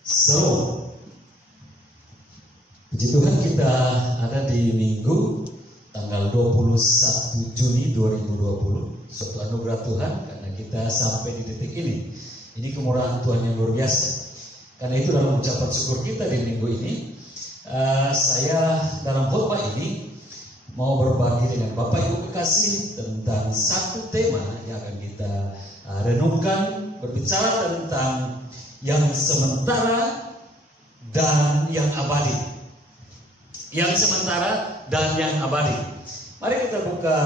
So, puji Tuhan kita ada di Minggu tanggal 21 Juni 2020. Suatu anugerah Tuhan karena kita sampai di detik ini. Ini kemurahan Tuhan yang luar biasa. Karena itu dalam ucapan syukur kita di minggu ini, saya dalam khotbah ini mau berbagi dengan Bapak Ibu kekasih tentang satu tema yang akan kita renungkan, berbicara tentang yang sementara dan yang abadi. Yang sementara dan yang abadi. Mari kita buka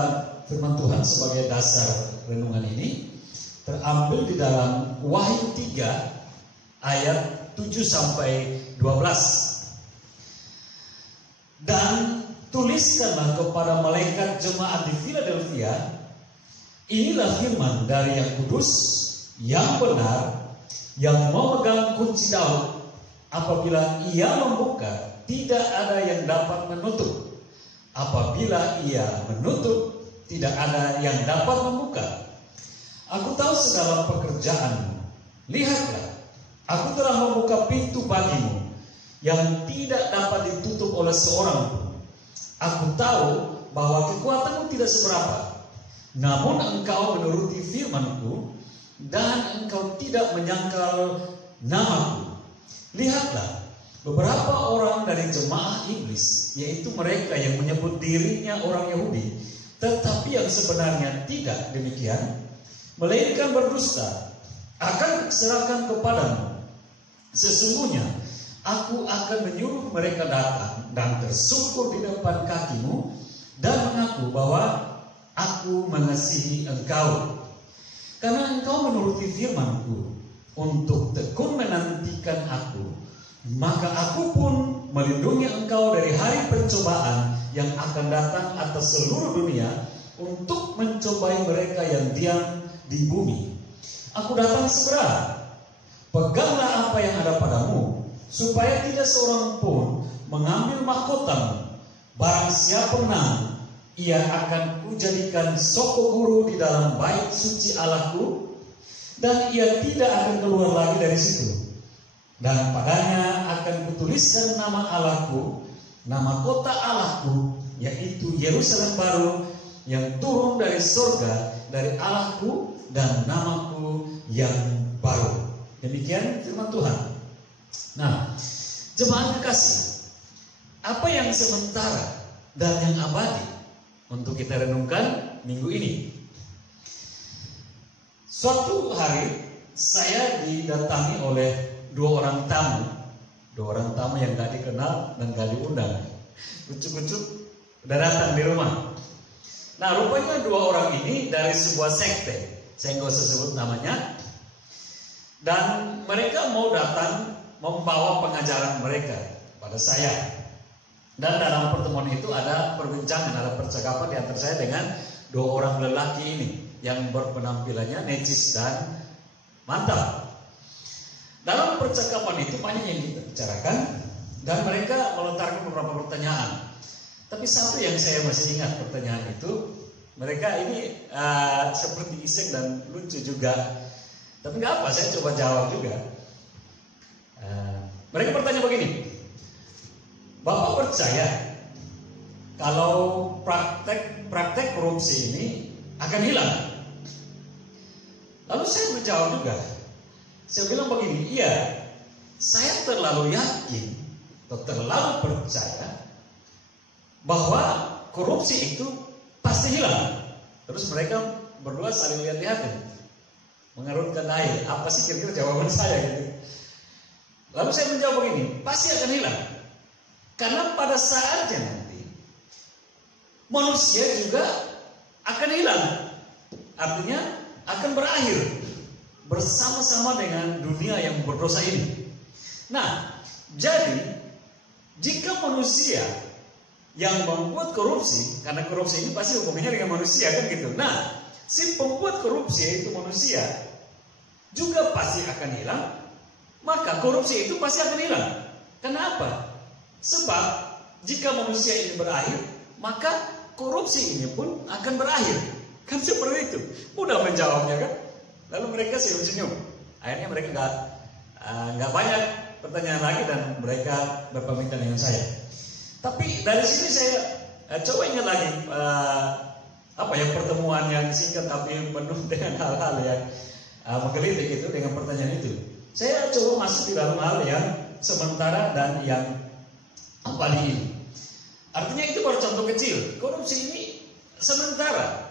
firman Tuhan sebagai dasar renungan ini. Terambil di dalam Wahyu 3 ayat 7 sampai 12. Dan tuliskanlah kepada malaikat jemaat di Philadelphia, inilah firman dari yang kudus, yang benar, yang memegang kunci Daud. Apabila ia membuka, tidak ada yang dapat menutup. Apabila ia menutup, tidak ada yang dapat membuka. Aku tahu segala pekerjaanmu. Lihatlah, aku telah membuka pintu bagimu yang tidak dapat ditutup oleh seorang pun. Aku tahu bahwa kekuatanmu tidak seberapa, namun engkau menuruti firmanku dan engkau tidak menyangkal namaku. Lihatlah, beberapa orang dari jemaah iblis, yaitu mereka yang menyebut dirinya orang Yahudi, tetapi yang sebenarnya tidak demikian, melainkan berdusta, akan kuserahkan kepadamu. Sesungguhnya aku akan menyuruh mereka datang dan tersungkur di depan kakimu dan mengaku bahwa aku mengasihi engkau. Karena engkau menuruti firmanku untuk tekun menantikan aku, maka aku pun melindungi engkau dari hari pencobaan yang akan datang atas seluruh dunia untuk mencobai mereka yang diam di bumi. Aku datang segera. Peganglah apa yang ada padamu, supaya tidak seorang pun mengambil mahkotamu. Barang siapa menang, ia akan kujadikan soko guru di dalam bait suci Allahku, dan ia tidak akan keluar lagi dari situ. Dan padanya akan kutuliskan nama Allahku, nama kota Allahku, yaitu Yerusalem baru yang turun dari surga, dari Allahku, dan namaku yang baru. Demikian firman Tuhan. Nah, jemaat kekasih, apa yang sementara dan yang abadi untuk kita renungkan minggu ini? Suatu hari saya didatangi oleh dua orang tamu yang gak dikenal dan gak diundang. Kucuk-kucuk udah datang di rumah. Nah, rupanya dua orang ini dari sebuah sekte, saya nggak usah sebut namanya, dan mereka mau datang membawa pengajaran mereka pada saya. Dan dalam pertemuan itu ada perbincangan, ada percakapan di antara saya dengan dua orang lelaki ini yang berpenampilannya necis dan mantap. Dalam percakapan itu banyak yang kita bicarakan dan mereka melontarkan beberapa pertanyaan. Tapi satu yang saya masih ingat pertanyaan itu, mereka ini seperti iseng dan lucu juga. Tapi nggak apa, saya coba jawab juga. Mereka bertanya begini, Bapak percaya kalau praktek korupsi ini akan hilang? Lalu saya menjawab juga. Saya bilang begini, iya, saya terlalu yakin atau terlalu percaya bahwa korupsi itu pasti hilang. Terus mereka berdua saling lihat-lihatan, mengerutkan dahi. Apa sih kira-kira jawaban saya gitu? Lalu saya menjawab begini, pasti akan hilang. Karena pada saatnya nanti manusia juga akan hilang. Artinya akan berakhir bersama-sama dengan dunia yang berdosa ini. Nah, jadi jika manusia yang membuat korupsi, karena korupsi ini pasti hubungannya dengan manusia kan gitu. Nah, si pembuat korupsi yaitu manusia juga pasti akan hilang, maka korupsi itu pasti akan hilang. Kenapa? Sebab jika manusia ini berakhir, maka korupsi ini pun akan berakhir. Kan seperti itu. Mudah menjawabnya kan? Lalu mereka senyum-senyum. Akhirnya mereka nggak banyak pertanyaan lagi dan mereka berpamitan dengan saya. Tapi dari sini saya coba ingat lagi pertemuan yang singkat tapi penuh dengan hal-hal yang menggelitik itu dengan pertanyaan itu. Saya coba masuk di dalam hal yang sementara dan yang abadi ini. Artinya itu baru contoh kecil. Korupsi ini sementara,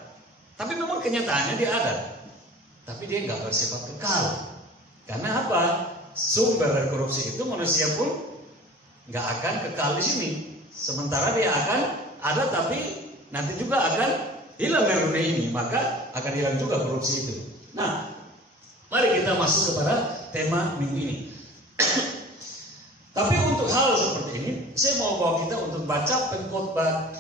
tapi memang kenyataannya dia ada. Tapi dia nggak bersifat kekal. Karena apa? Sumber dari korupsi itu manusia pun nggak akan kekal di sini. Sementara dia akan ada, tapi nanti juga akan hilang dari dunia ini. Maka akan hilang juga korupsi itu. Nah, mari kita masuk kepada tema minggu ini. Tapi untuk hal seperti ini, saya mau bawa kita untuk baca Pengkhotbah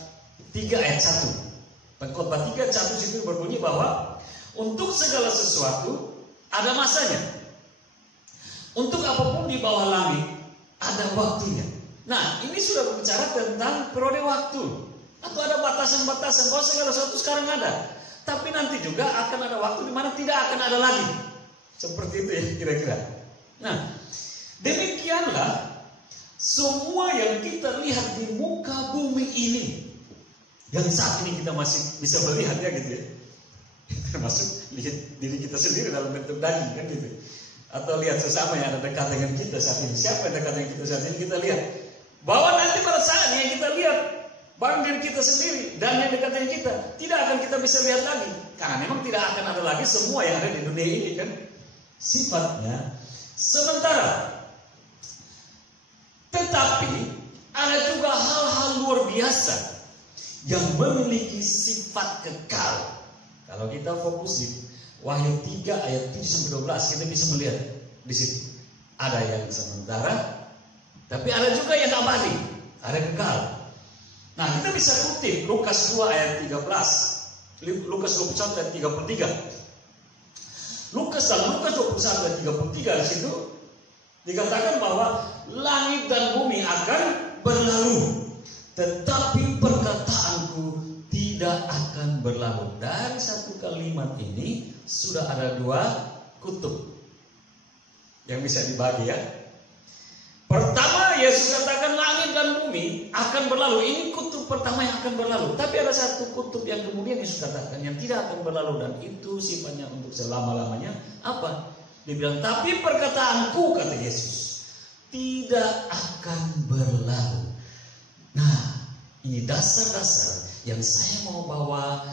3 ayat 1. Pengkhotbah 3 ayat 1 situ berbunyi bahwa untuk segala sesuatu ada masanya. Untuk apapun di bawah langit ada waktunya. Nah, ini sudah berbicara tentang periode waktu. Atau ada batasan-batasan bahwa segala sesuatu sekarang ada. Tapi nanti juga akan ada waktu di mana tidak akan ada lagi. Seperti itu ya kira-kira. Nah, demikianlah semua yang kita lihat di muka bumi ini, yang saat ini kita masih bisa melihat ya gitu ya. Termasuk lihat diri kita sendiri dalam bentuk daging kan gitu. Atau lihat sesama yang ada dekat dengan kita saat ini. Siapa yang dekat dengan kita saat ini, kita lihat. Bahwa nanti pada saatnya yang kita lihat barang diri kita sendiri dan yang dekat dengan kita tidak akan kita bisa lihat lagi. Karena memang tidak akan ada lagi semua yang ada di dunia ini kan. Sifatnya sementara. Tetapi ada juga hal-hal luar biasa yang memiliki sifat kekal. Kalau kita fokus di Wahyu 3 ayat 7-12, kita bisa melihat di situ. Ada yang sementara, tapi ada juga yang abadi, ada kekal. Nah, kita bisa kutip Lukas 2 ayat 13, Lukas 21 ayat 33. Lukas 21 ayat 33 di situ dikatakan bahwa langit dan bumi akan berlalu, tetapi perkataanku tidak akan berlalu. Dari satu kalimat ini sudah ada 2 kutub yang bisa dibagi ya. Pertama, Yesus katakan langit dan bumi akan berlalu. Ini kutub pertama yang akan berlalu. Tapi ada satu kutub yang kemudian Yesus katakan yang tidak akan berlalu, dan itu sifatnya untuk selama-lamanya. Apa? Dia bilang, tapi perkataanku, kata Yesus, tidak akan berlalu. Nah, ini dasar-dasar yang saya mau bawa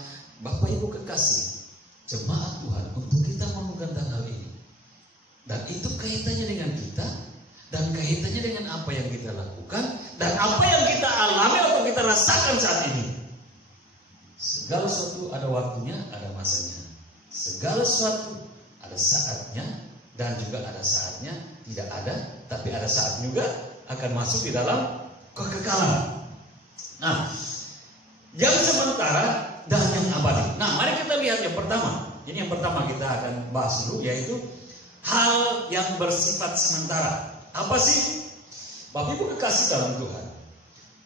Bapak Ibu kekasih, jemaat Tuhan, untuk kita memegang hal ini. Dan itu kaitannya dengan kita, dan kaitannya dengan apa yang kita lakukan, dan apa yang kita alami atau kita rasakan saat ini. Segala sesuatu ada waktunya, ada masanya. Segala sesuatu ada saatnya, dan juga ada saatnya tidak ada, tapi ada saat juga akan masuk di dalam kekekalan. Nah, yang sementara dan yang abadi. Nah, mari kita lihat yang pertama. Ini yang pertama kita akan bahas dulu, yaitu hal yang bersifat sementara. Apa sih? Bapak Ibu kekasih dalam Tuhan,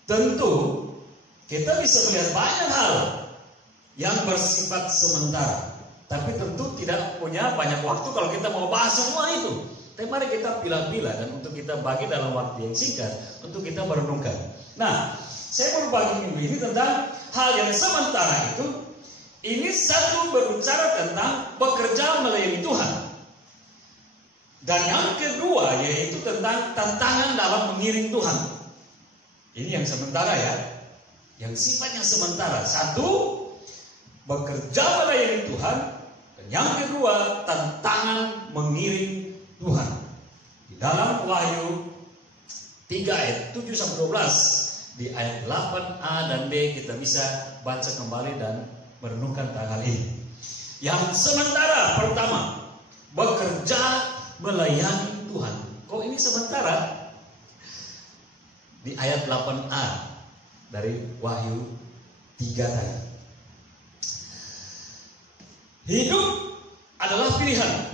tentu kita bisa melihat banyak hal yang bersifat sementara. Tapi tentu tidak punya banyak waktu kalau kita mau bahas semua itu. Tapi mari kita pilih-pilih dan untuk kita bagi dalam waktu yang singkat untuk kita merenungkan. Nah, saya mau bagi minggu ini tentang hal yang sementara itu. Ini satu berbicara tentang bekerja melayani Tuhan. Dan yang kedua yaitu tentang tantangan dalam mengiring Tuhan. Ini yang sementara ya. Yang sifatnya sementara. Satu, bekerja melayani Tuhan. Dan yang kedua, tantangan mengiring Tuhan. Di dalam Wahyu 3 ayat 7-12, di ayat 8a dan b kita bisa baca kembali dan merenungkan tentang hal ini. Yang sementara pertama, bekerja melayani Tuhan. Kok ini sementara? Di ayat 8a dari Wahyu 3 tadi. Hidup adalah pilihan.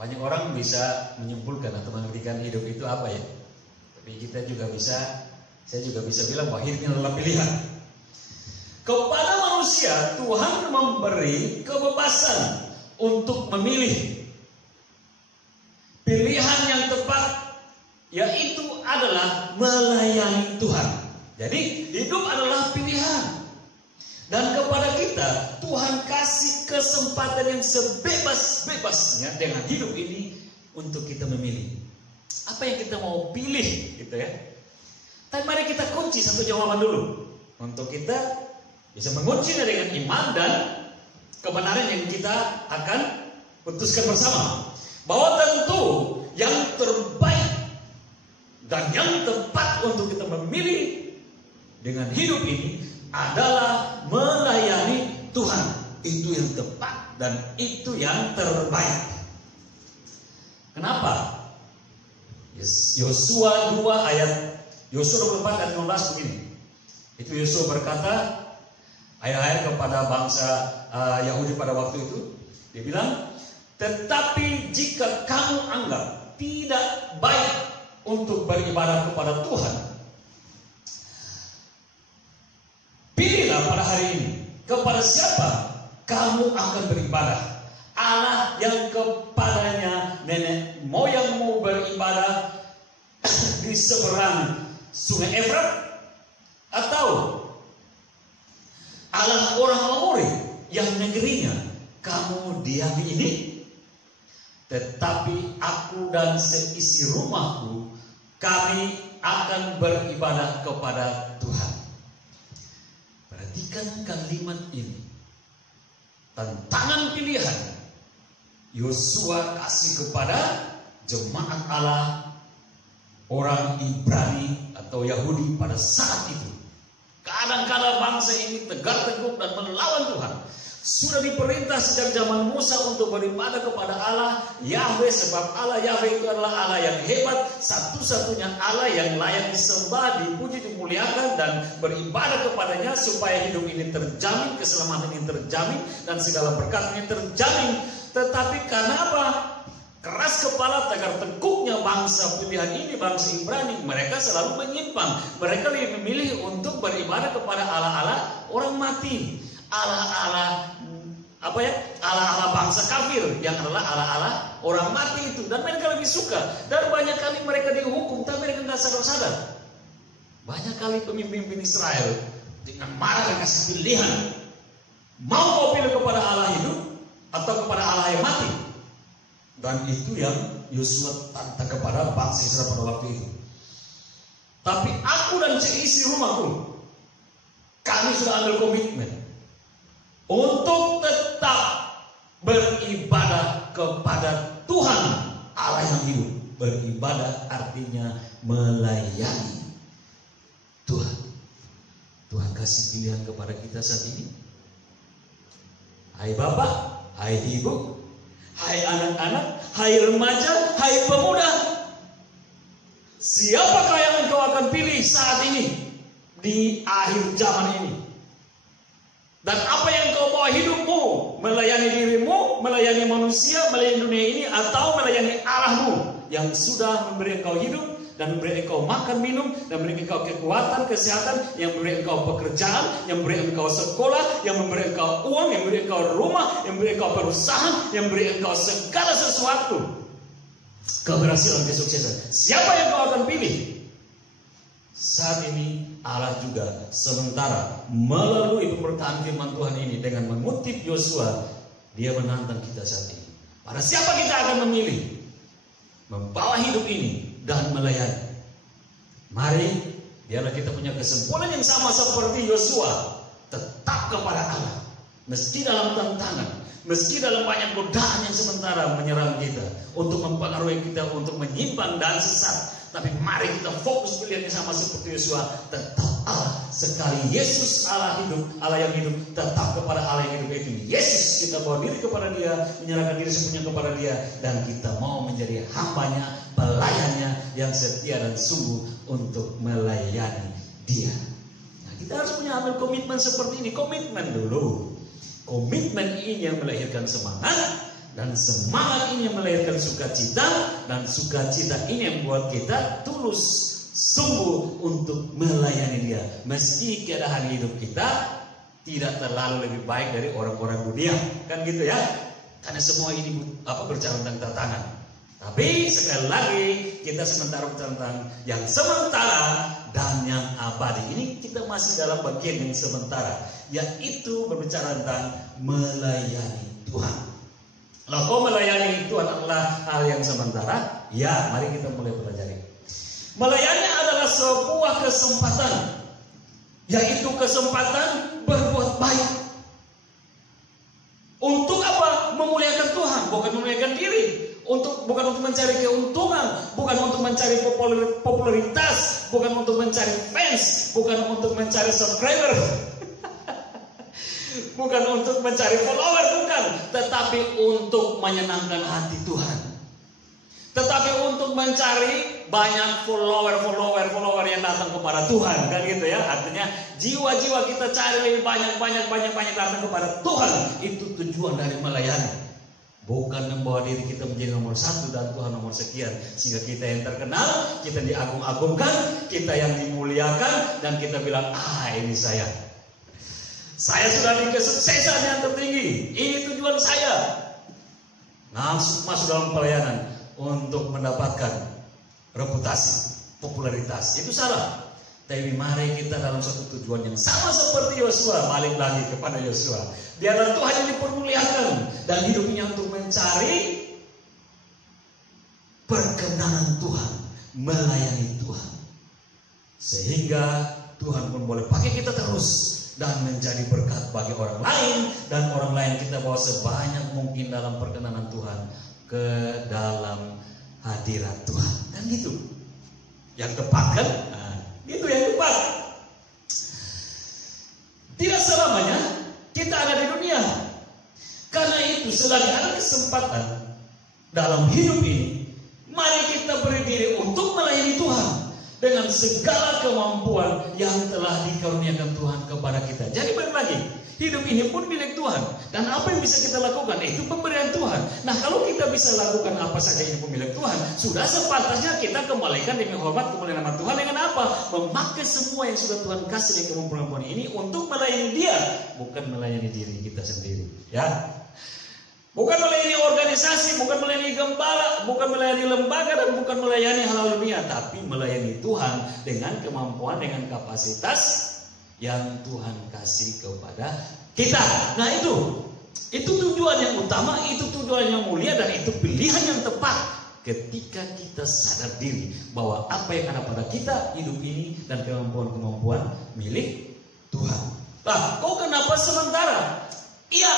Banyak orang bisa menyimpulkan atau mengartikan hidup itu apa ya? Tapi kita juga bisa, saya juga bisa bilang bahwa hidup adalah pilihan. Kepada manusia Tuhan memberi kebebasan untuk memilih pilihan yang tepat yaitu adalah melayani Tuhan. Jadi hidup adalah pilihan. Dan kepada kita Tuhan kasih kesempatan yang sebebas-bebasnya dengan hidup ini untuk kita memilih apa yang kita mau pilih, gitu ya. Tapi mari kita kunci satu jawaban dulu untuk kita bisa menguncinya dengan iman dan kebenaran yang kita akan putuskan bersama. Bahwa tentu yang terbaik dan yang tepat untuk kita memilih dengan hidup ini adalah melayani Tuhan. Itu yang tepat dan itu yang terbaik. Kenapa? Yosua 2 ayat Yosua 24 ayat 15 begini. Itu Yosua berkata ayat-ayat kepada bangsa Yahudi pada waktu itu. Dia bilang, tetapi jika kamu anggap tidak baik untuk beribadah kepada Tuhan, pilihlah pada hari ini kepada siapa kamu akan beribadah. Allah yang kepadanya nenek moyangmu beribadah di seberang sungai Efrat, atau Allah orang Amori yang negerinya kamu diami ini. Tetapi aku dan seisi rumahku, kami akan beribadah kepada Tuhan. Perhatikan kalimat ini. Tantangan pilihan Yosua kasih kepada jemaat Allah, orang Ibrani atau Yahudi pada saat itu. Kadang-kadang bangsa ini tegar teguk dan melawan Tuhan. Sudah diperintah sejak zaman Musa untuk beribadah kepada Allah Yahweh, sebab Allah Yahweh itu adalah Allah yang hebat, satu-satunya Allah yang layak disembah, dipuji, dimuliakan dan beribadah kepadanya supaya hidup ini terjamin, keselamatan ini terjamin dan segala berkat ini terjamin. Tetapi karena apa? Keras kepala, tegar teguknya bangsa pilihan ini, bangsa Ibrani, mereka selalu menyimpang. Mereka lebih memilih untuk beribadah kepada Allah-Allah orang mati, Allah-Allah Allah-Allah bangsa kafir yang adalah Allah-Allah orang mati itu, dan mereka lebih suka. Dan banyak kali mereka dihukum, tapi mereka nggak sadar-sadar. Banyak kali pemimpin Israel dengan marah dan kasih pilihan, mau pilih kepada Allah hidup atau kepada Allah yang mati. Dan itu yang Yosua tantang kepada bangsa Israel pada waktu itu. Tapi aku dan seisi rumahku, kami sudah ambil komitmen untuk tetap beribadah kepada Tuhan Allah yang hidup. Beribadah artinya melayani Tuhan. Tuhan kasih pilihan kepada kita saat ini. Hai Bapak, hai Ibu, hai anak-anak, hai remaja, hai pemuda, siapakah yang engkau akan pilih saat ini di akhir zaman ini? Dan apa yang kau bawa hidupmu? Melayani dirimu, melayani manusia, melayani dunia ini, atau melayani Allahmu yang sudah memberi engkau hidup dan memberi engkau makan minum, dan memberi engkau kekuatan, kesehatan, yang memberi engkau pekerjaan, yang memberi engkau sekolah, yang memberi engkau uang, yang memberi engkau rumah, yang memberi engkau perusahaan, yang memberi engkau segala sesuatu, keberhasilan, kesuksesan. Siapa yang kau akan pilih? Saat ini Allah juga sementara melalui pemerintahan firman Tuhan ini dengan mengutip Yosua, dia menantang kita saat ini. Pada siapa kita akan memilih? Membawa hidup ini dan melayani. Mari biarlah kita punya kesimpulan yang sama seperti Yosua, tetap kepada Allah meski dalam tantangan, meski dalam banyak godaan yang sementara menyerang kita untuk mempengaruhi kita untuk menyimpang dan sesat. Tapi mari kita fokus pilihannya sama seperti Yosua, tetap Allah. Sekali Yesus Allah hidup, Allah yang hidup, tetap kepada Allah yang hidup itu Yesus. Kita bawa diri kepada Dia, menyerahkan diri sepenuhnya kepada Dia, dan kita mau menjadi hambanya, pelayannya yang setia dan sungguh untuk melayani Dia. Nah, kita harus punya ambil komitmen seperti ini. Komitmen dulu. Komitmen ini yang melahirkan semangat, dan semangat ini yang melahirkan sukacita, dan sukacita ini yang membuat kita tulus sungguh untuk melayani Dia, meski keadaan hidup kita tidak terlalu lebih baik dari orang-orang dunia, kan gitu ya? Karena semua ini berjalan tentang tantangan. Tapi sekali lagi kita sementara tentang yang sementara dan yang abadi. Ini kita masih dalam bagian yang sementara, yaitu berbicara tentang melayani Tuhan. Nah, kok melayani Tuhan adalah hal yang sementara? Ya, mari kita mulai pelajari. Melayani adalah sebuah kesempatan, yaitu kesempatan berbuat baik. Untuk apa? Memuliakan Tuhan, bukan memuliakan diri. Bukan untuk mencari keuntungan, bukan untuk mencari popularitas, bukan untuk mencari fans, bukan untuk mencari subscriber, bukan untuk mencari follower, bukan, tetapi untuk menyenangkan hati Tuhan. Tetapi untuk mencari banyak follower yang datang kepada Tuhan, kan gitu ya. Artinya jiwa-jiwa kita cari lebih banyak datang kepada Tuhan. Itu tujuan dari melayani. Bukan membawa diri kita menjadi nomor satu dan Tuhan nomor sekian, sehingga kita yang terkenal, kita diagung-agungkan, kita yang dimuliakan, dan kita bilang, ini saya sudah di kesuksesan yang tertinggi, ini tujuan saya. Masuk dalam pelayanan untuk mendapatkan reputasi, popularitas, itu salah. Tapi mari kita dalam satu tujuan yang sama seperti Yosua, balik lagi kepada Yosua. Biarlah Tuhan yang dipermuliakan dan hidupnya untuk mencari perkenanan Tuhan, melayani Tuhan. Sehingga Tuhan pun boleh pakai kita terus dan menjadi berkat bagi orang lain, dan orang lain kita bawa sebanyak mungkin dalam perkenanan Tuhan ke dalam hadirat Tuhan. Kan gitu. Yang tepat kan? Itu yang tepat. Tidak selamanya kita ada di dunia. Karena itu selagi ada kesempatan dalam hidup ini, mari kita beri diri untuk melayani Tuhan dengan segala kemampuan yang telah dikaruniakan Tuhan kepada kita. Jadi balik lagi, hidup ini pun milik Tuhan. Dan apa yang bisa kita lakukan? Itu pemberian Tuhan. Nah, kalau kita bisa lakukan apa saja yang milik Tuhan, sudah sepantasnya kita kembalikan demi hormat kemuliaan nama Tuhan dengan apa? Memakai semua yang sudah Tuhan kasih di kemampuan ini untuk melayani Dia, bukan melayani diri kita sendiri. Ya, bukan melayani organisasi, bukan melayani gembala, bukan melayani lembaga, dan bukan melayani hal dunia, tapi melayani Tuhan dengan kemampuan, dengan kapasitas yang Tuhan kasih kepada kita. Nah, itu tujuan yang utama, itu tujuan yang mulia, dan itu pilihan yang tepat ketika kita sadar diri bahwa apa yang ada pada kita hidup ini dan kemampuan-kemampuan milik Tuhan. Nah, kok kenapa sementara? Iya,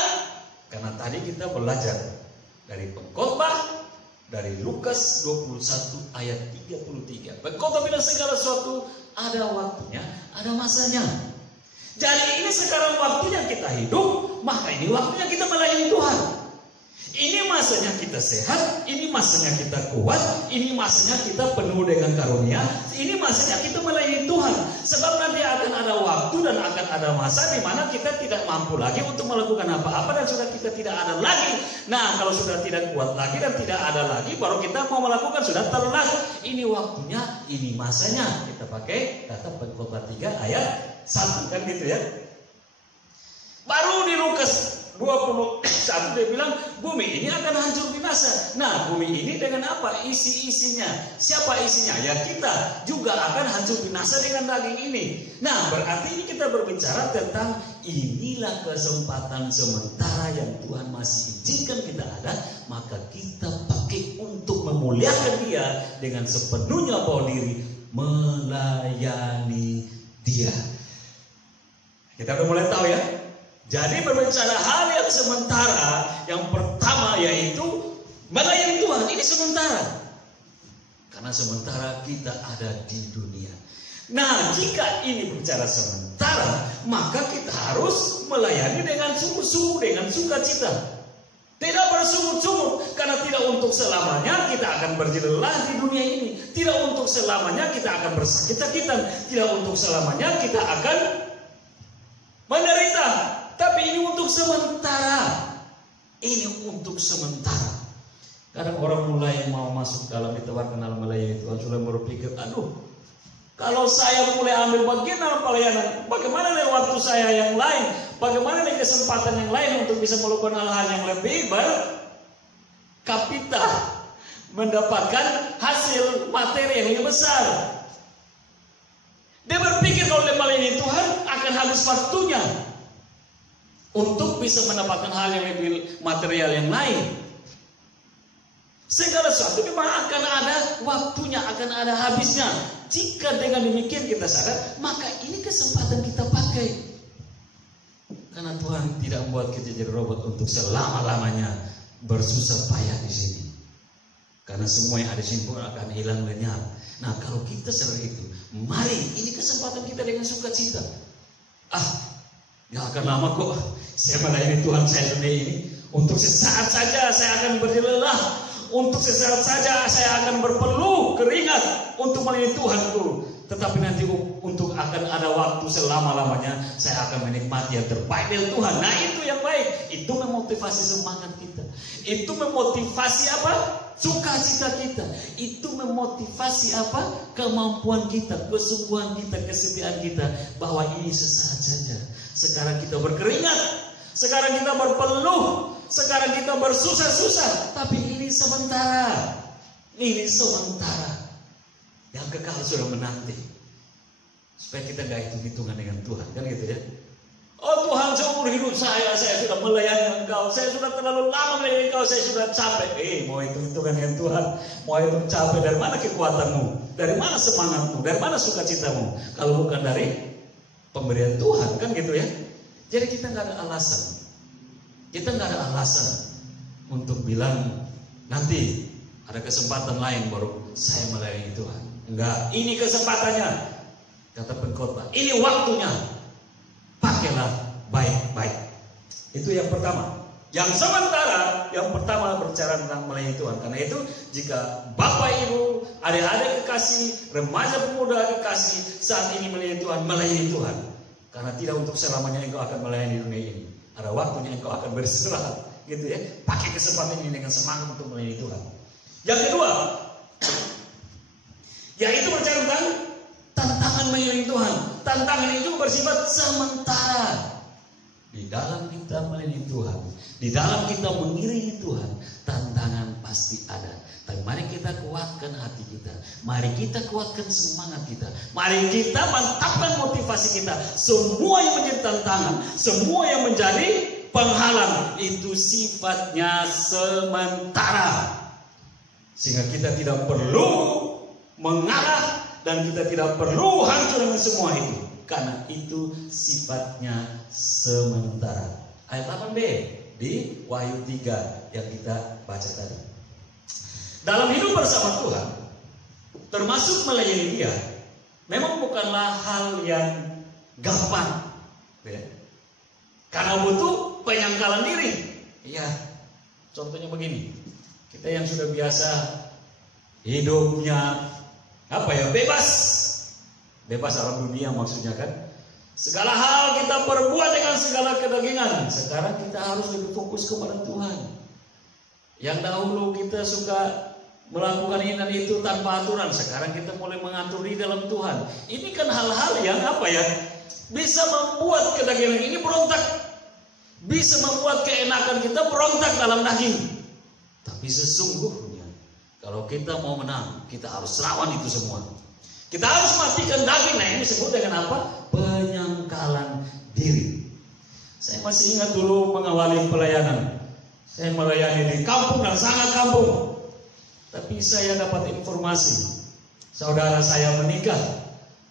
karena tadi kita belajar dari pengkhotbah, dari Lukas 21 ayat 33. Pengkhotbah bilang segala sesuatu ada waktunya, ada masanya. Jadi ini sekarang waktunya kita hidup, maka ini waktunya kita melayani Tuhan. Ini masanya kita sehat, ini masanya kita kuat, ini masanya kita penuh dengan karunia, ini masanya kita melayani Tuhan. Sebab nanti akan ada waktu dan akan ada masa di mana kita tidak mampu lagi untuk melakukan apa-apa dan sudah kita tidak ada lagi. Nah, kalau sudah tidak kuat lagi dan tidak ada lagi, baru kita mau melakukan sudah telat. Ini waktunya, ini masanya. Kita pakai kata Pengkhotbah 3 ayat 1 kan gitu ya. Baru di Lukas 21 dia bilang bumi ini akan hancur binasa. Nah, bumi ini dengan apa? Isi-isinya. Siapa isinya? Ya kita juga akan hancur binasa dengan daging ini. Nah, berarti ini kita berbicara tentang inilah kesempatan sementara yang Tuhan masih izinkan kita ada, maka kita pakai untuk memuliakan Dia dengan sepenuhnya bawa diri melayani Dia. Kita udah mulai tahu ya. Jadi berbicara hal yang sementara, yang pertama yaitu melayani Tuhan. Ini sementara. Karena sementara kita ada di dunia. Nah, jika ini berbicara sementara, maka kita harus melayani dengan sungguh-sungguh, dengan sukacita. Tidak bersungut-sungut, karena tidak untuk selamanya kita akan berjelelah di dunia ini. Tidak untuk selamanya kita akan bersakit-sakitan. Tidak untuk selamanya kita akan menderita. Tapi ini untuk sementara. Ini untuk sementara. Kadang orang mulai mau masuk dalam ditawarkan dalam melayani Tuhan, sudah berpikir, aduh, kalau saya mulai ambil bagian dalam pelayanan, bagaimana dengan waktu saya yang lain? Bagaimana dengan kesempatan yang lain untuk bisa melakukan hal-hal yang lebih berkapital, mendapatkan hasil materi yang lebih besar. Dia berpikir kalau dia melayani Tuhan akan habis waktunya untuk bisa mendapatkan hal yang lebih material yang lain. Segala sesuatu memang akan ada waktunya, akan ada habisnya. Jika dengan demikian kita sadar, maka ini kesempatan kita pakai. Karena Tuhan tidak membuat kita jadi robot untuk selama-lamanya bersusah payah di sini. Karena semua yang ada di sini pun akan hilang lenyap. Nah, kalau kita sadar itu, mari ini kesempatan kita dengan sukacita. Gak akan lama kok saya melayani Tuhan saya dunia ini. Untuk sesaat saja saya akan berlelah. Untuk sesaat saja saya akan berpeluh keringat untuk melayani Tuhanku. Tetapi nanti untuk akan ada waktu selama-lamanya saya akan menikmati yang terbaik dari Tuhan. Nah, itu yang baik. Itu memotivasi semangat kita. Itu memotivasi apa? Sukacita kita. Itu memotivasi apa? Kemampuan kita, kesungguhan kita, kesetiaan kita. Bahwa ini sesaat saja. Sekarang kita berkeringat, sekarang kita berpeluh, sekarang kita bersusah-susah. Tapi ini sementara. Ini sementara. Yang kekal sudah menanti. Supaya kita gak hitung-hitungan dengan Tuhan. Kan gitu ya. Oh Tuhan, seumur hidup saya sudah melayani Engkau. Saya sudah terlalu lama melayani Engkau. Saya sudah capek. Mau hitung-hitungan dengan Tuhan. Mau hitung capek. Dari mana kekuatanmu? Dari mana semangatmu? Dari mana sukacitamu? Kalau bukan dari pemberian Tuhan. Kan gitu ya. Jadi kita gak ada alasan. Kita gak ada alasan untuk bilang nanti ada kesempatan lain baru saya melayani Tuhan. Enggak, ini kesempatannya. Kata pengkhotbah, ini waktunya. Pakailah baik-baik. Itu yang pertama. Yang sementara, yang pertama berbicara tentang melayani Tuhan. Karena itu jika Bapak Ibu, adik-adik kekasih, remaja pemuda kekasih saat ini melayani Tuhan. Karena tidak untuk selamanya engkau akan melayani dunia ini. Ada waktunya engkau akan beristirahat. Gitu ya. Pakai kesempatan ini dengan semangat untuk melayani Tuhan. Yang kedua, yaitu berbicara tentang tantangan melayani Tuhan. Tantangan itu bersifat sementara. Di dalam kita melayani Tuhan, di dalam kita mengiringi Tuhan, tantangan pasti ada. Tapi mari kita kuatkan hati kita. Mari kita kuatkan semangat kita. Mari kita mantapkan motivasi kita. Semua yang menjadi tantangan, semua yang menjadi penghalang, itu sifatnya sementara. Sehingga kita tidak perlu mengalah dan kita tidak perlu hancur dengan semua itu. Karena itu sifatnya sementara. Ayat 8b di Wahyu 3 yang kita baca tadi. Dalam hidup bersama Tuhan, termasuk melayani Dia, memang bukanlah hal yang gampang. Ya. Karena butuh penyangkalan diri. Iya. Contohnya begini. Kita yang sudah biasa hidupnya bebas alam dunia maksudnya kan. Segala hal kita perbuat dengan segala kedagingan. Sekarang kita harus lebih fokus kepada Tuhan. Yang dahulu kita suka melakukan ini dan itu tanpa aturan, sekarang kita mulai mengatur di dalam Tuhan. Ini kan hal-hal yang bisa membuat kedagingan ini berontak, bisa membuat keenakan kita berontak dalam daging. Tapi sesungguhnya kalau kita mau menang, kita harus lawan itu semua. Kita harus matikan daging. Nah, ini disebut dengan apa? Penyangkalan diri. Saya masih ingat dulu mengawali pelayanan. Saya melayani di kampung dan sangat kampung. Tapi saya dapat informasi, saudara saya menikah,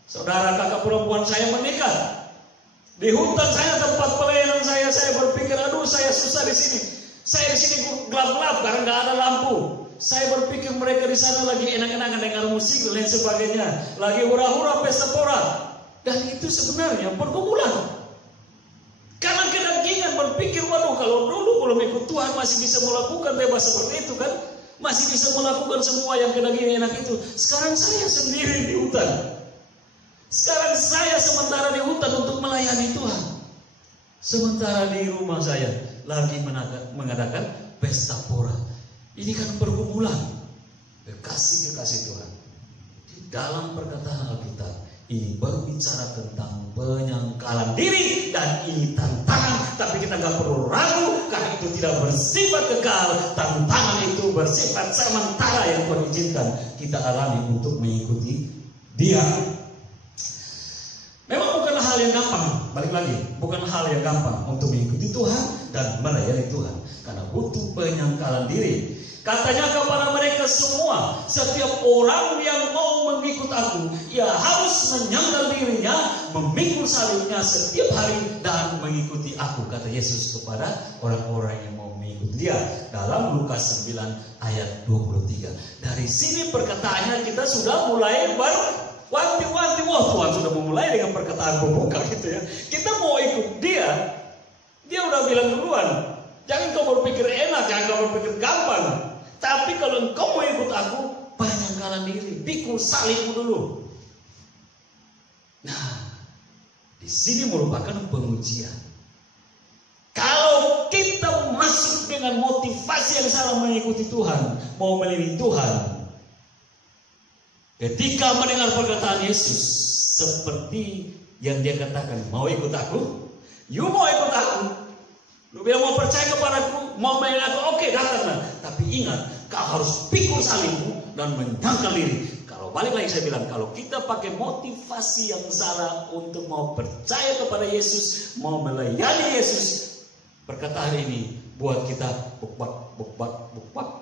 saudara kakak perempuan saya menikah. Di hutan saya, tempat pelayanan saya berpikir, aduh saya susah di sini. Saya di sini gelap-gelap karena nggak ada lampu. Saya berpikir mereka di sana lagi enak-enakan dengar musik dan lain sebagainya, lagi hura-hura pesta pora. Dan itu sebenarnya pergumulan. Karena kedagingan berpikir, waduh kalau dulu belum ikut Tuhan masih bisa melakukan bebas seperti itu kan. Masih bisa melakukan semua yang kedagingan enak itu. Sekarang saya sendiri di hutan. Sekarang saya sementara di hutan untuk melayani Tuhan. Sementara di rumah saya lagi mengadakan pesta pora. Ini kan pergumulan. Kekasih-kekasih Tuhan. Di dalam perkataan Alkitab, Ini berbicara tentang penyangkalan diri, dan ini tantangan. Tapi kita nggak perlu ragu, karena itu tidak bersifat kekal. Tantangan itu bersifat sementara yang Tuhan izinkan kita alami untuk mengikuti Dia. Memang bukan hal yang gampang, balik lagi, bukan hal yang gampang untuk mengikuti Tuhan dan melayani Tuhan, karena butuh penyangkalan diri. Katanya kepada mereka semua, setiap orang yang mau mengikut aku, ia harus menyangkal dirinya, memikul salibnya setiap hari dan mengikuti aku, kata Yesus kepada orang-orang yang mau mengikuti Dia dalam Lukas 9 ayat 23. Dari sini perkataannya kita sudah mulai wanti-wanti. Wah, Tuhan sudah memulai dengan perkataan pembuka gitu ya. Kita mau ikut Dia, Dia udah bilang duluan, jangan kau berpikir enak, jangan kau berpikir gampang. Tapi kalau engkau mau ikut aku, penyangkalan diri, pikul salibmu dulu. Nah, di sini merupakan pengujian. Kalau kita masuk dengan motivasi yang salah mengikuti Tuhan, mau melayani Tuhan, ketika mendengar perkataan Yesus, seperti yang Dia katakan, mau ikut aku? You mau ikut aku? Lu bilang mau percaya kepadaku, mau melayani aku, oke, datanglah. Tapi ingat, kau harus pikul salibmu dan menyangkal diri. Kalau balik lagi saya bilang, kalau kita pakai motivasi yang salah untuk mau percaya kepada Yesus, mau melayani Yesus, perkataan ini buat kita bukbak.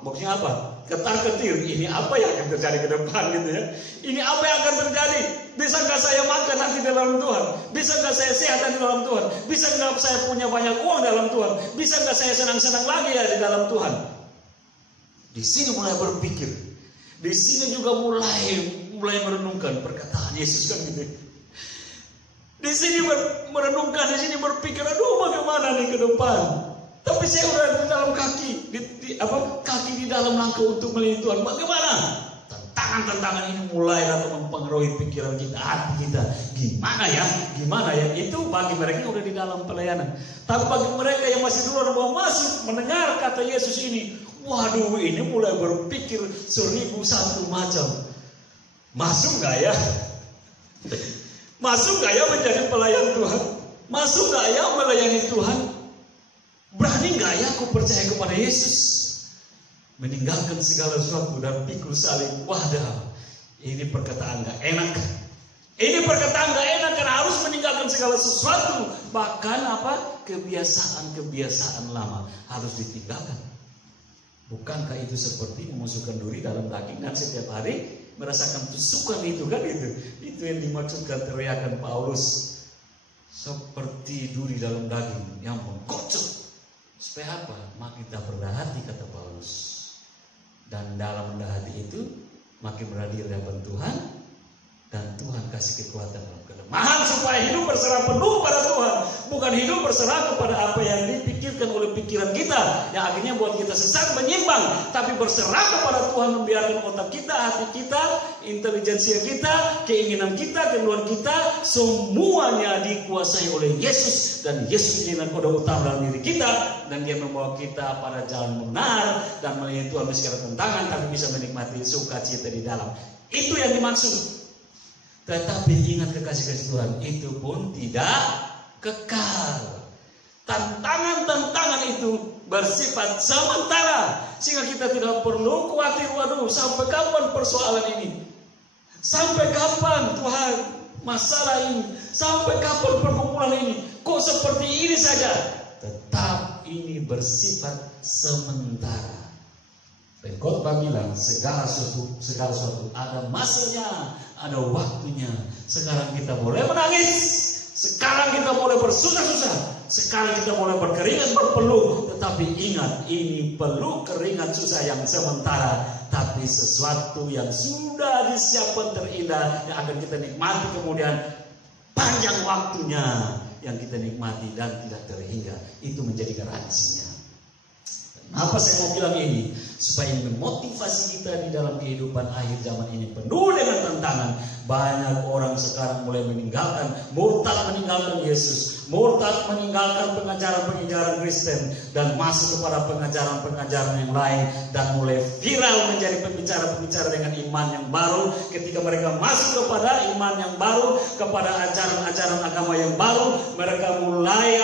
Maksudnya apa? Ketar-ketir. Ini apa yang akan terjadi ke depan gitu ya? Ini apa yang akan terjadi? Bisa nggak saya makan nanti dalam Tuhan? Bisa nggak saya sehat nanti dalam Tuhan? Bisa nggak saya punya banyak uang dalam Tuhan? Bisa nggak saya senang-senang lagi ya di dalam Tuhan? Di sini mulai berpikir. Di sini juga mulai merenungkan perkataan Yesus kan gitu. Di sini merenungkan, di sini berpikir, aduh bagaimana nih ke depan? Tapi saya udah di dalam kaki di dalam langkah untuk melayani Tuhan. Bagaimana? Tantangan-tantangan ini mulai mempengaruhi pikiran kita, hati kita. Gimana ya? Itu bagi mereka yang udah di dalam pelayanan. Tapi bagi mereka yang masih di luar mau masuk mendengar kata Yesus ini, waduh, ini mulai berpikir 1001 macam. Masuk nggak ya? Masuk nggak ya menjadi pelayan Tuhan? Masuk nggak ya melayani Tuhan? Berani nggak ya aku percaya kepada Yesus? Meninggalkan segala sesuatu dan pikul salib. Wadah, ini perkataan nggak enak. Ini perkataan nggak enak karena harus meninggalkan segala sesuatu. Bahkan kebiasaan-kebiasaan lama harus ditinggalkan. Bukankah itu seperti memasukkan duri dalam daging dan setiap hari merasakan tusukan itu kan itu? Itu yang dimaksudkan teriakan Paulus. Seperti duri dalam daging yang menggocok. Supaya apa? Makin tak rendah hati, kata Paulus. Dan dalam rendah hati itu makin berada di hadapan Tuhan, dan Tuhan kasih kekuatan dalam kelemahan supaya hidup berserah penuh pada Tuhan, bukan hidup berserah kepada apa yang dipikirkan oleh pikiran kita yang akhirnya buat kita sesat menyimpang, tapi berserah kepada Tuhan, membiarkan otak kita, hati kita, intelijensia kita, keinginan kita, keluhan kita semuanya dikuasai oleh Yesus, dan Yesus menjadi kode utama dalam diri kita, dan Dia membawa kita pada jalan benar dan melayani Tuhan meski ada tantangan, tapi bisa menikmati sukacita di dalam. Itu yang dimaksud. Tetapi ingat kekasih-kasih Tuhan, itu pun tidak kekal. Tantangan-tantangan itu bersifat sementara, sehingga kita tidak perlu khawatir, waduh sampai kapan persoalan ini? Sampai kapan Tuhan masalah ini? Sampai kapan pergumulan ini? Kok seperti ini saja? Tetap ini bersifat sementara. Dan khotbah bilang segala sesuatu ada masanya, ada waktunya. Sekarang kita boleh menangis, sekarang kita boleh bersusah-susah, sekarang kita boleh berkeringat berpeluh. Tetapi ingat, ini peluh keringat susah yang sementara, tapi sesuatu yang sudah disiapkan terindah yang akan kita nikmati kemudian panjang waktunya yang kita nikmati dan tidak terhingga. Itu menjadi garansinya. Kenapa saya mau bilang ini? Supaya memotivasi kita di dalam kehidupan akhir zaman ini penuh dengan tantangan. Banyak orang sekarang mulai meninggalkan, murtad meninggalkan Yesus, murtad meninggalkan pengajaran-pengajaran Kristen, dan masuk kepada pengajaran-pengajaran yang lain, dan mulai viral menjadi pembicara-pembicara dengan iman yang baru. Ketika mereka masuk kepada iman yang baru, kepada ajaran-ajaran agama yang baru, mereka mulai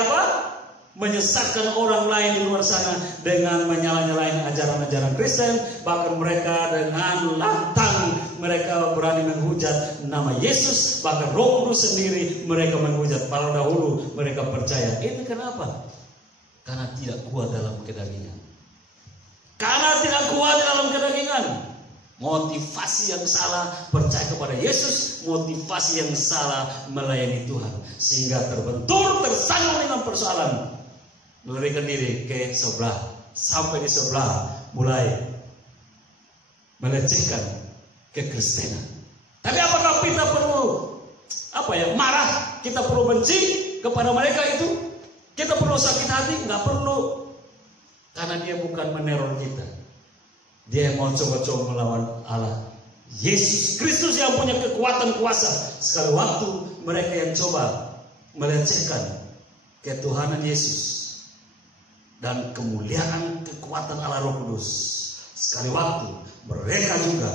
menyesatkan orang lain di luar sana dengan menyala-nyalain ajaran-ajaran Kristen. Bahkan mereka dengan lantang mereka berani menghujat nama Yesus, bahkan Roh Kudus sendiri mereka menghujat. Padahal dahulu mereka percaya. Ini kenapa? Karena tidak kuat dalam kedagingan. Karena tidak kuat dalam kedagingan. Motivasi yang salah percaya kepada Yesus, motivasi yang salah melayani Tuhan, sehingga terbentur, tersandung dengan persoalan, melarikan diri ke sebelah, sampai di sebelah mulai melecehkan kekristenan. Tapi apakah kita perlu marah? Kita perlu benci kepada mereka itu? Kita perlu sakit hati? Nggak perlu, karena dia bukan meneror kita. Dia mau coba-coba melawan Allah. Yesus Kristus yang punya kekuatan kuasa. Sekali waktu mereka yang coba melecehkan ketuhanan Yesus dan kemuliaan kekuatan Allah Roh Kudus, sekali waktu mereka juga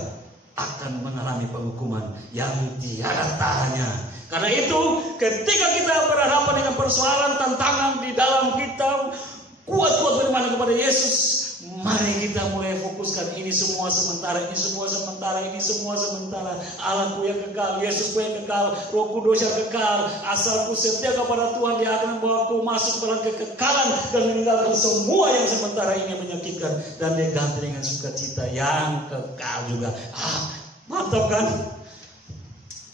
akan mengalami penghukuman yang tiada tahannya. Karena itu, ketika kita berhadapan dengan persoalan, tantangan di dalam kita kuat-kuat beriman kepada Yesus, mari kita mulai fokuskan ini semua sementara, ini semua sementara, ini semua sementara. Allahku yang kekal, Yesusku yang kekal, Roh Kudus yang kekal. Asalku setia kepada Tuhan, Dia akan membawaku masuk dalam kekekalan dan meninggalkan semua yang sementara ini menyakitkan, dan Dia ganti dengan sukacita yang kekal juga. Mantap kan?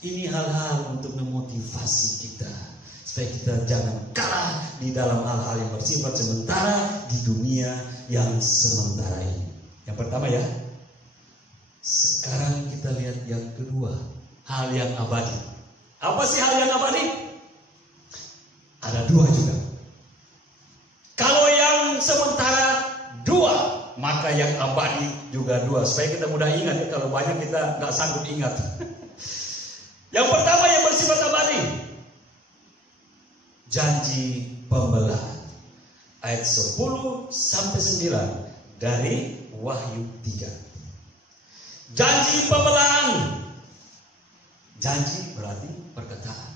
Ini hal-hal untuk memotivasi kita supaya kita jangan kalah di dalam hal-hal yang bersifat sementara di dunia yang sementara ini. Yang pertama ya. Sekarang kita lihat yang kedua, hal yang abadi. Apa sih hal yang abadi? Ada dua juga. Kalau yang sementara dua, maka yang abadi juga dua. Supaya kita mudah ingat ya, kalau banyak kita nggak sanggup ingat. Yang pertama yang bersifat abadi, janji pembelaan. Ayat 10 sampai 9 dari Wahyu 3. Janji pembelaan. Janji berarti perkataan.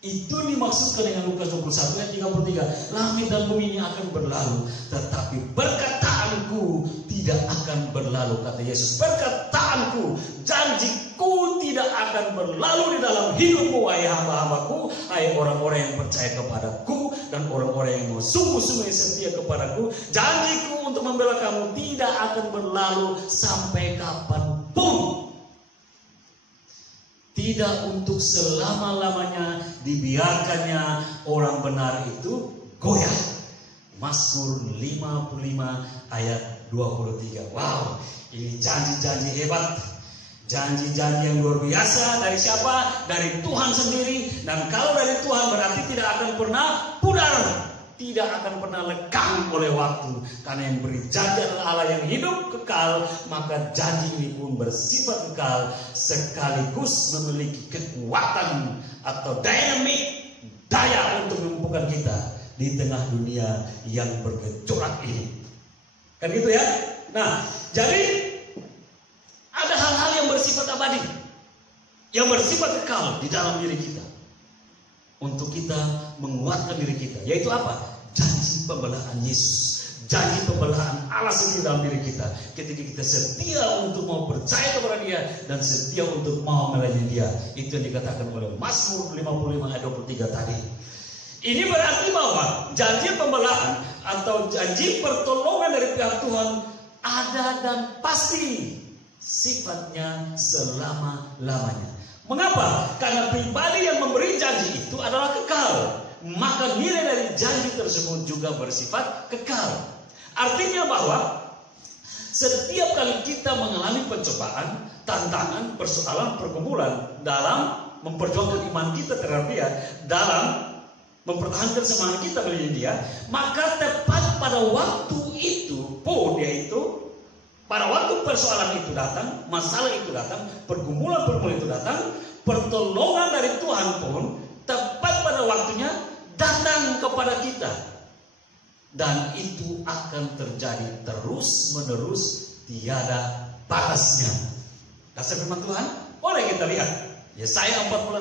Itu dimaksudkan dengan Lukas 21 ayat 33. Langit dan bumi ini akan berlalu, tetapi perkataanku tidak akan berlalu, kata Yesus. Perkataanku, janjiku tidak akan berlalu di dalam hidupmu, wahai hamba-hambaku, hai orang-orang yang percaya kepadaku dan orang-orang yang mau sungguh-sungguh setia kepadaku. Janjiku untuk membela kamu tidak akan berlalu sampai kapanpun. Tidak untuk selama-lamanya dibiarkannya orang benar itu goyah. Mazmur 55 ayat 23. Wow, ini janji-janji hebat. Janji-janji yang luar biasa. Dari siapa? Dari Tuhan sendiri. Dan kalau dari Tuhan berarti tidak akan pernah pudar, tidak akan pernah lekang oleh waktu. Karena yang beri janji adalah Allah yang hidup kekal, maka janji ini pun bersifat kekal, sekaligus memiliki kekuatan atau daya untuk memampukan kita di tengah dunia yang bergejolak ini. Kan gitu ya? Nah, jadi ada hal-hal yang bersifat abadi, yang bersifat kekal di dalam diri kita, untuk kita menguatkan diri kita. Yaitu apa? Janji pembelaan Yesus, janji pembelaan Allah sendiri dalam diri kita. Ketika kita setia untuk mau percaya kepada Dia dan setia untuk mau melayani Dia. Itu yang dikatakan oleh Mazmur 55 ayat 23 tadi. Ini berarti bahwa janji pembelaan atau janji pertolongan dari pihak Tuhan ada dan pasti sifatnya selama-lamanya. Mengapa? Karena pribadi yang memberi janji itu adalah kekal. Maka nilai dari janji tersebut juga bersifat kekal. Artinya bahwa setiap kali kita mengalami pencobaan, tantangan, persoalan, pergumulan dalam memperjuangkan iman kita terhadap Dia, dalam mempertahankan semangat kita beli dia, maka tepat pada waktu itu pun yaitu pada waktu persoalan itu datang, masalah itu datang, pergumulan itu datang, pertolongan dari Tuhan pun tepat pada waktunya datang kepada kita. Dan itu akan terjadi terus menerus, tiada batasnya. Dasar firman Tuhan, boleh kita lihat Yesaya 46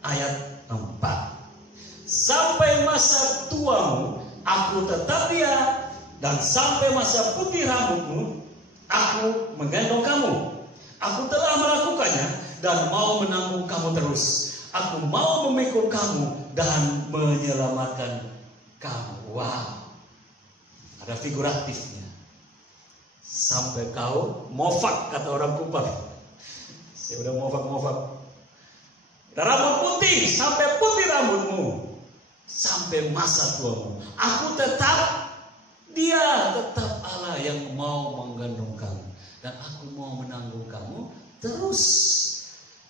ayat 4. Sampai masa tuamu aku tetap dia, dan sampai masa putih rambutmu aku menggendong kamu. Aku telah melakukannya dan mau menanggung kamu terus. Aku mau memikul kamu dan menyelamatkan kamu. Wow, ada figuratifnya. Sampai kau mofak, kata orang Kupang. Saya udah mofak. Rambut putih, sampai putih rambutmu, sampai masa tuamu. Aku tetap dia, tetap Allah yang mau menggendong kamu, dan aku mau menanggung kamu terus.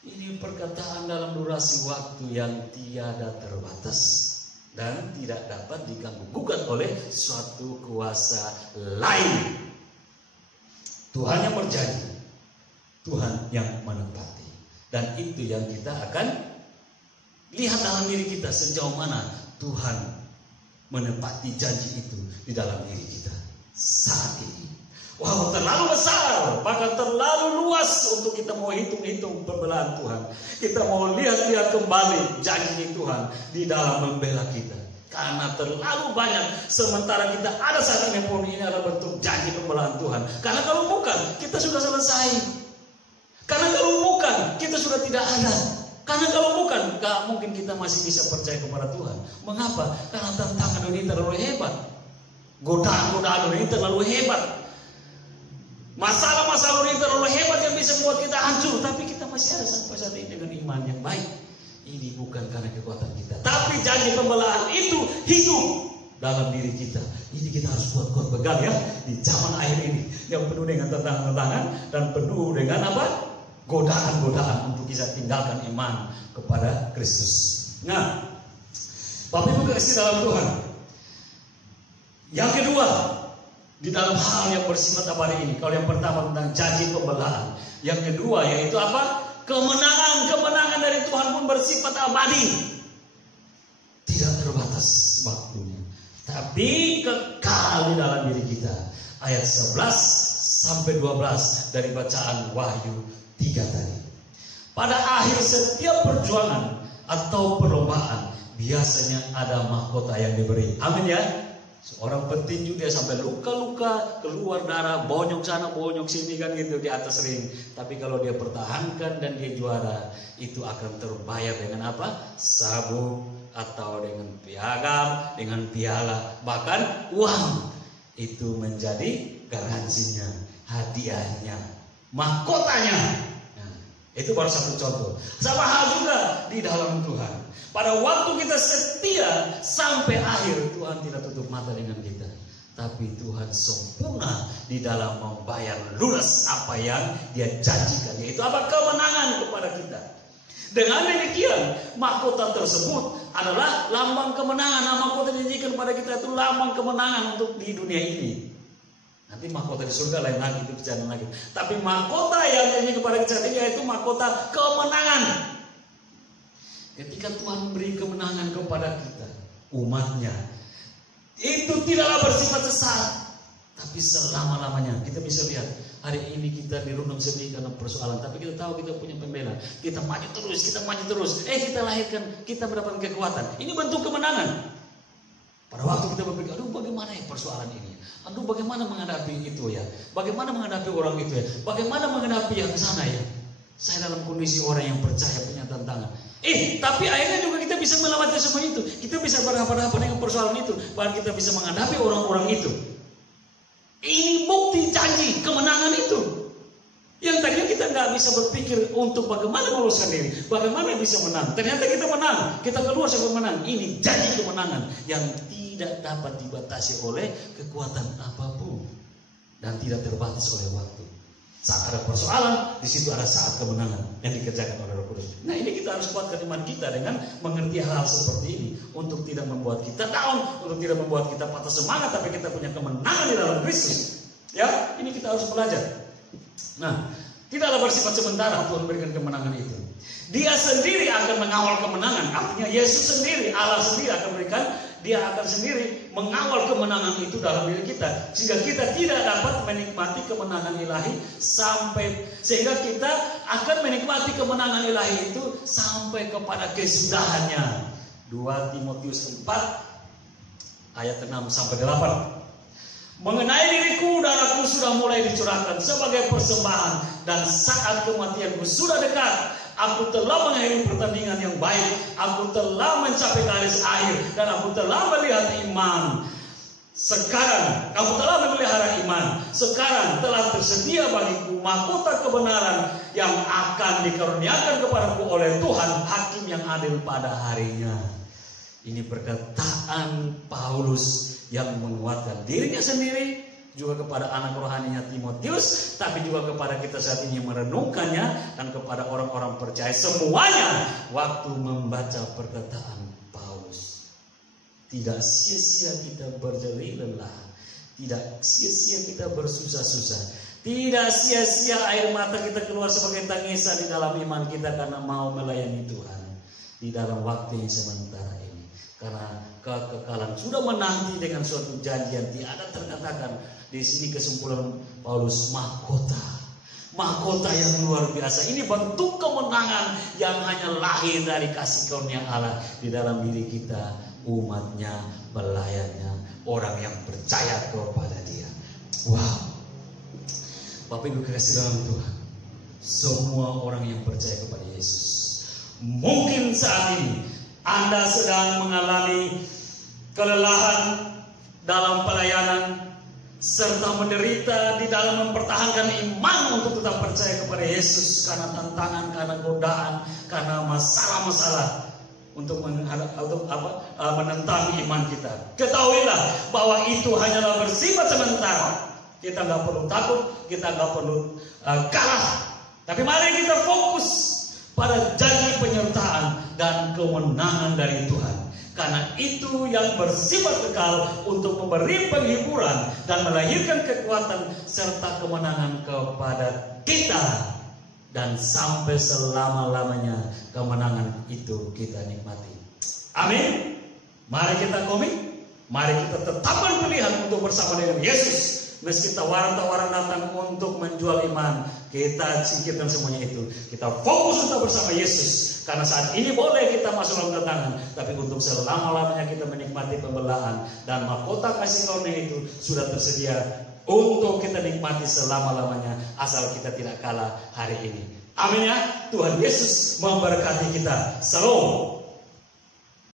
Ini perkataan dalam durasi waktu yang tiada terbatas dan tidak dapat diganggu gugat oleh suatu kuasa lain. Tuhan yang berjanji, Tuhan yang menepati, dan itu yang kita akan lihat dalam diri kita sejauh mana Tuhan menepati janji itu di dalam diri kita saat ini. Wow, terlalu besar, bahkan terlalu luas untuk kita mau hitung-hitung pembelaan Tuhan. Kita mau lihat-lihat kembali janji Tuhan di dalam membela kita. Karena terlalu banyak, sementara kita ada saat ini pun ini adalah bentuk janji pembelaan Tuhan. Karena kalau bukan, kita sudah selesai. Karena kalau bukan, kita sudah tidak ada. Karena kalau bukan, gak mungkin kita masih bisa percaya kepada Tuhan. Mengapa? Karena tantangan dunia ini terlalu hebat. Godaan-godaan dunia ini terlalu hebat. Masalah-masalah dunia ini terlalu hebat yang bisa membuat kita hancur. Tapi kita masih ada sampai saat ini dengan iman yang baik. Ini bukan karena kekuatan kita, tapi janji pembelaan itu hidup dalam diri kita. Ini kita harus kuat-kuat pegang ya di zaman akhir ini yang penuh dengan tantangan-tantangan dan penuh dengan apa? Godaan-godaan untuk bisa tinggalkan iman kepada Kristus. Nah, Bapak Ibu kasih dalam Tuhan. Yang kedua, di dalam hal yang bersifat apa hari ini? Kalau yang pertama tentang janji pembelaan, yang kedua yaitu apa? Kemenangan dari Tuhan pun bersifat abadi, tidak terbatas waktunya, tapi kekal di dalam diri kita. Ayat 11 sampai 12 dari bacaan Wahyu 3 tadi. Pada akhir setiap perjuangan atau perlombaan biasanya ada mahkota yang diberi. Amin ya. Seorang petinju dia sampai luka-luka, keluar darah, bonyok sana, bonyok sini kan gitu di atas ring. Tapi kalau dia pertahankan dan dia juara, itu akan terbayar dengan apa? Sabuk atau dengan piagam, dengan piala, bahkan uang. Itu menjadi garansinya, hadiahnya, mahkotanya. Nah, itu baru satu contoh. Sama hal juga di dalam Tuhan. Pada waktu kita setia sampai akhir, Tuhan tidak tutup mata dengan kita. Tapi Tuhan sempurna di dalam membayar lunas apa yang Dia janjikan, yaitu apa? Kemenangan kepada kita. Dengan demikian, mahkota tersebut adalah lambang kemenangan. Nah, mahkota yang dijanjikan kepada kita itu lambang kemenangan untuk di dunia ini. Nanti mahkota di surga lain lagi, itu bicara lagi. Tapi mahkota yang dijanjikan kepada kita yaitu mahkota kemenangan. Ketika Tuhan memberi kemenangan kepada kita, umatnya, itu tidaklah bersifat sesaat, tapi selama-lamanya. Kita bisa lihat, hari ini kita dirundung sedih karena persoalan, tapi kita tahu kita punya pembela. Kita maju terus. Kita lahirkan, kita mendapatkan kekuatan. Ini bentuk kemenangan. Pada waktu kita berpikir, aduh bagaimana ya persoalan ini? Aduh bagaimana menghadapi itu ya? Bagaimana menghadapi orang itu ya? Bagaimana menghadapi yang sana ya? Saya dalam kondisi orang yang percaya punya tantangan. Tapi akhirnya juga kita bisa melewati semua itu. Kita bisa berhadapan dengan persoalan itu. Bahkan kita bisa menghadapi orang-orang itu. Ini bukti janji kemenangan itu. Yang tadinya kita nggak bisa berpikir untuk bagaimana meloloskan diri, bagaimana bisa menang. Ternyata kita menang. Kita keluar sebagai menang. Ini janji kemenangan yang tidak dapat dibatasi oleh kekuatan apapun dan tidak terbatas oleh waktu. Saat ada persoalan, di situ ada saat kemenangan yang dikerjakan oleh Roh Kudus. Nah, ini kita harus kuatkan iman kita dengan mengerti hal seperti ini untuk tidak membuat kita down, untuk tidak membuat kita patah semangat, tapi kita punya kemenangan di dalam Kristus. Ya, ini kita harus belajar. Nah, tidaklah bersifat sementara Tuhan berikan kemenangan itu. Dia sendiri akan mengawal kemenangan. Artinya Yesus sendiri, Allah sendiri akan berikan. Dia akan sendiri mengawal kemenangan itu dalam diri kita, sehingga kita tidak dapat menikmati kemenangan ilahi sehingga kita akan menikmati kemenangan ilahi itu sampai kepada kesudahannya. 2 Timotius 4 ayat 6 sampai 8. Mengenai diriku, darahku sudah mulai dicurahkan sebagai persembahan, dan saat kematianku sudah dekat. Aku telah mengakhiri pertandingan yang baik, aku telah mencapai garis akhir, dan aku telah melihat iman. Sekarang aku telah memelihara iman. Sekarang telah tersedia bagiku mahkota kebenaran yang akan dikaruniakan kepadaku oleh Tuhan, Hakim yang adil pada harinya. Ini perkataan Paulus yang menguatkan dirinya sendiri, juga kepada anak rohaninya Timotius, tapi juga kepada kita saat ini yang merenungkannya, dan kepada orang-orang percaya semuanya waktu membaca perkataan Paulus. Tidak sia-sia kita berjerih lelah, tidak sia-sia kita bersusah-susah, tidak sia-sia air mata kita keluar sebagai tangisan di dalam iman kita karena mau melayani Tuhan di dalam waktu yang sementara ini. Karena kekekalan sudah menanti dengan suatu janji yang tiada terkatakan. Di sini kesimpulan Paulus, mahkota yang luar biasa. Ini bentuk kemenangan yang hanya lahir dari kasih karunia Allah di dalam diri kita, umatnya, pelayannya, orang yang percaya kepada Dia. Wow, Bapak Ibu kasih dalam Tuhan, semua orang yang percaya kepada Yesus, mungkin saat ini Anda sedang mengalami kelelahan dalam pelayanan, serta menderita di dalam mempertahankan iman untuk tetap percaya kepada Yesus karena tantangan, karena godaan, karena masalah-masalah untuk menentang iman kita. Ketahuilah bahwa itu hanyalah bersifat sementara. Kita nggak perlu takut, kita nggak perlu kalah. Tapi mari kita fokus pada janji penyertaan dan kemenangan dari Tuhan. Karena itu yang bersifat kekal untuk memberi penghiburan dan melahirkan kekuatan serta kemenangan kepada kita. Dan sampai selama-lamanya kemenangan itu kita nikmati. Amin. Mari kita komit. Mari kita tetapkan pilihan untuk bersama dengan Yesus. Meski tawaran-tawaran datang untuk menjual iman, kita singkirkan semuanya itu. Kita fokus untuk bersama Yesus. Karena saat ini boleh kita masuk dalam tantangan, tapi untuk selama-lamanya kita menikmati pembelaan. Dan mahkota kasih karunia itu sudah tersedia untuk kita nikmati selama-lamanya, asal kita tidak kalah hari ini. Amin ya. Tuhan Yesus memberkati kita. Salam.